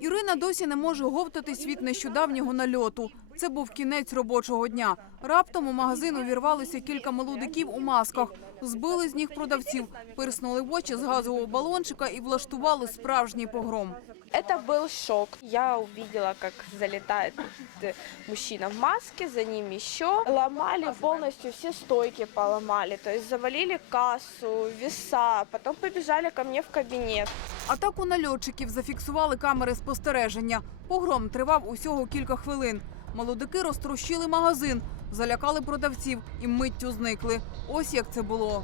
Ірина досі не може говтатись від нещодавнього нальоту. Це був кінець робочого дня. Раптом у магазин увірвалося кілька молодиків у масках. Збили з них продавців, пирснули в очі з газового балончика і влаштували справжній погром. Это был шок. Я увидела, как залетает э, мужчина в маске, за ним еще. Ломали полностью все стойки, поломали. То есть завалили кассу, веса. Потом побежали ко мне в кабинет. Атаку нальотчиків зафіксували камери спостереження. Погром тривав усього кілька хвилин. Молодики розтрощили магазин, залякали продавців і миттю зникли. Ось як це було.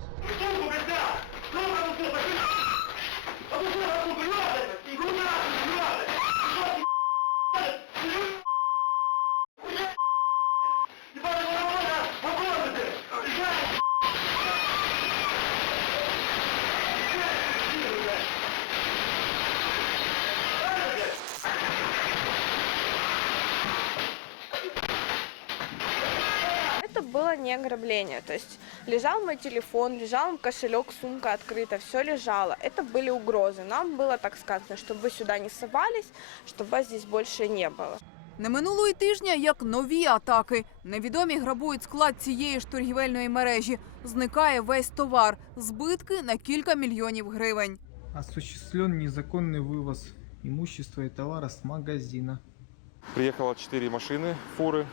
было не ограбление. То есть лежал мой телефон, лежал кошелек, сумка открыта, все лежало. Это были угрозы. Нам было так сказано, чтобы вы сюда не совались, чтобы вас здесь больше не было. Не минуло й тижня, як нові атаки. Невідомі грабують склад цієї ж торгівельної мережі. Зникає весь товар. Збитки на кілька мільйонів гривень. Осуществлен незаконный вывоз имущества и товара с магазина. Приехало четыре машины, фуры,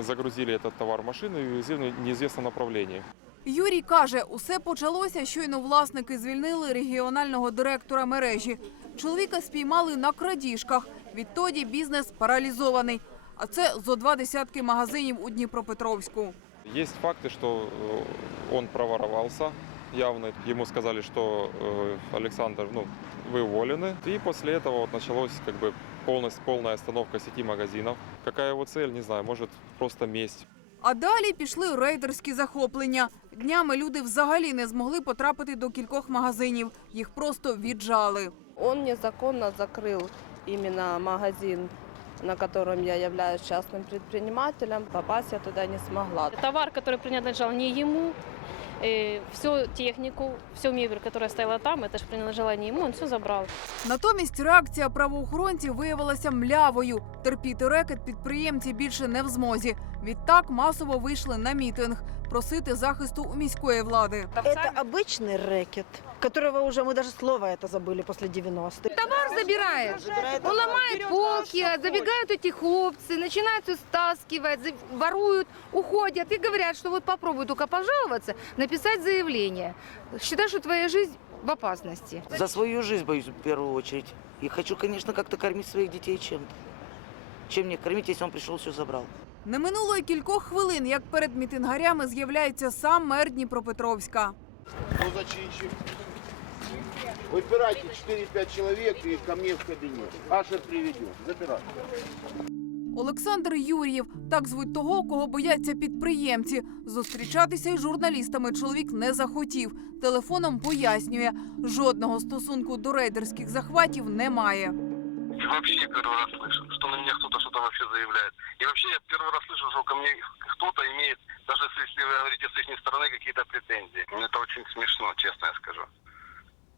загрузили этот товар в машину и везли в неизвестном направлении. Юрій каже, усе почалося, щойно власники звільнили регіонального директора мережі. Чоловіка спіймали на крадіжках. Відтоді бізнес паралізований. А це зо два десятки магазинів у Дніпропетровську. Есть факты, что э, он проворовался явно. Ему сказали, что э, Александр, ну, вы уволены. И после этого вот началось как бы полностью, полная остановка сети магазинов. Какая его цель, не знаю, может просто месть. А далі пішли рейдерські захоплення. Днями люди взагалі не змогли потрапити до кількох магазинів. Їх просто віджали. Он незаконно закрыл именно магазин, на котором я являюсь частным предпринимателем. Попасть я туда не смогла. Товар, который принадлежал не ему, э, всю технику, всю мебель, которая стояла там, это же принадлежало не ему, он все забрал. Натомість реакція правоохоронців виявилася млявою. Терпіти рекет підприємці більше не в змозі. Відтак масово вийшли на мітинг Просити захисту у міської влади. Это обычный рэкет, которого уже мы даже слово это забыли после 90-х. Товар забирает. Он ломает полки, забегают эти хлопцы, начинают все стаскивать, за- воруют, уходят и говорят, что вот попробуй только пожаловаться, написать заявление. Считай, что твоя жизнь в опасности. За свою жизнь боюсь в первую очередь. И хочу, конечно, как-то кормить своих детей чем-то. Чем мне кормить, если он пришел, все забрал? Не минуло й кількох хвилин, як перед мітингарями з'являється сам мер Дніпропетровська. Кто зачинщик? Выбирайте 4-5 человек и ко мне в кабинет. Ашер приведет. Забирайте. Олександр Юрієв так звуть того, кого бояться підприємці. Зустрічатися із журналістами чоловік не захотів. Телефоном пояснює, жодного стосунку до рейдерських захватів немає. И вообще первый раз слышу, что на меня кто-то что-то вообще заявляет. И вообще я первый раз слышу, что ко мне кто-то имеет, даже если вы говорите с их стороны, какие-то претензии. Ну, Это очень смешно, честно я скажу.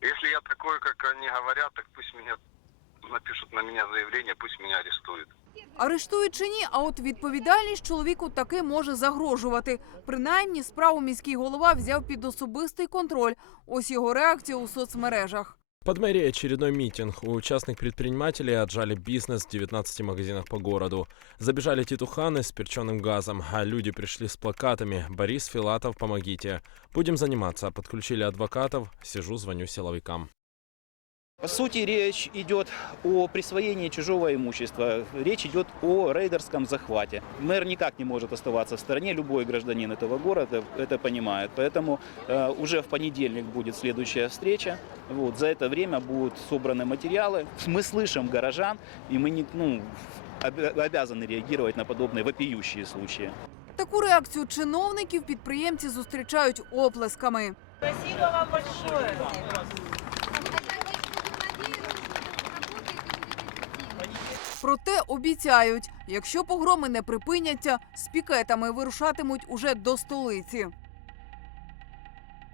Если я такой, как они говорят, так пусть меня напишут на меня заявление, пусть меня арестуют. Арештують чи ні, а от відповідальність чоловіку таки може загрожувати. Принаймні, справу міський голова взяв під особистий контроль. Ось його реакція у соцмережах. Под мэрией очередной митинг. У частных предпринимателей отжали бизнес в 19 магазинах по городу. Забежали титуханы с перченым газом, а люди пришли с плакатами «Борис Филатов, помогите». Будем заниматься. Подключили адвокатов. Сижу, звоню силовикам. По сути, речь идет о присвоении чужого имущества. Речь идет о рейдерском захвате. Мэр никак не может оставаться в стороне. Любой гражданин этого города это понимает. Поэтому э, уже в понедельник будет следующая встреча. Вот, за это время будут собраны материалы. Мы слышим горожан, и мы не, ну, обя- обязаны реагировать на подобные вопиющие случаи. Таку реакцію чиновників підприємці зустрічають оплесками. Спасибо вам большое. Проте обіцяють, якщо погроми не припиняться, з пікетами вирушатимуть уже до столиці.